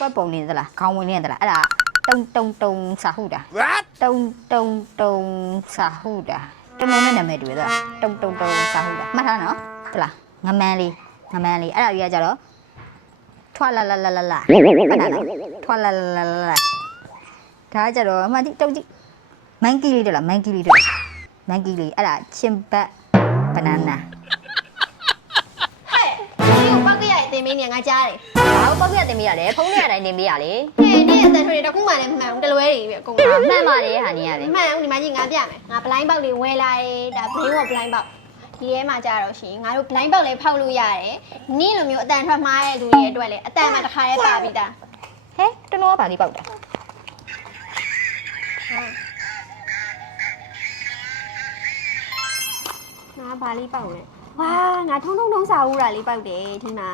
ပတ်ပုံနေသလားခေါင်းဝင်နေသလားအဲ့ဒါတုံတုံတုံစာဟုတ်တာ What? တုံတုံတုံစာဟုတ်တာတမုံနဲ့နာမည်တူရသလားတုံတုံတုံစာဟုတ်တာမှတ်ထားနော်ဟုတ်လားငမန်းလေးငမန်းလေးအဲ့ဒါကြီးကကြတော့ထွာလာလာလာလာလာမှတ်ထားနော်ထွာလာလာလာလာလာဒါကကြတော့အမှန်တိတုံကြည့်မန်ကီလေးတော့လားမန်ကီလေးတော့မန်ကီလေးအဲ့ဒါချင်းဘတ်ဘနာနာ မင်းနေငါကြားတယ်ဘာလို့ပောက်ပြတင်ပေးရလဲဖုန်းထဲကနေတင်ပေးရလေဟဲ့နေ့အတန်ထွေတခုမှလည်းမမှန်ဘူးတလွဲတွေပဲအကုန်ဟာမှန်ပါတယ်ဟာနေရလေမမှန်ဘူးဒီမှာကြီးငါပြမယ်ငါ blind box လေးဝယ်လာတယ်ဒါ brain wash blind box ဒီထဲမှာကြတော့ရှင်ငါတို့ blind box လေးဖောက်လို့ရတယ်နေ့လိုမျိုးအတန်ထွက်မှားတဲ့သူတွေအတွက်လည်းအတန်မှာတစ်ခါရဲပါပြီးသားဟဲတနောကဘာလေးပေါက်တာငါဘာလေးပေါက်လဲ ဝါငါထုံထုံထုံစာဦးတာလေးပေါက်တယ်ဒီမှာ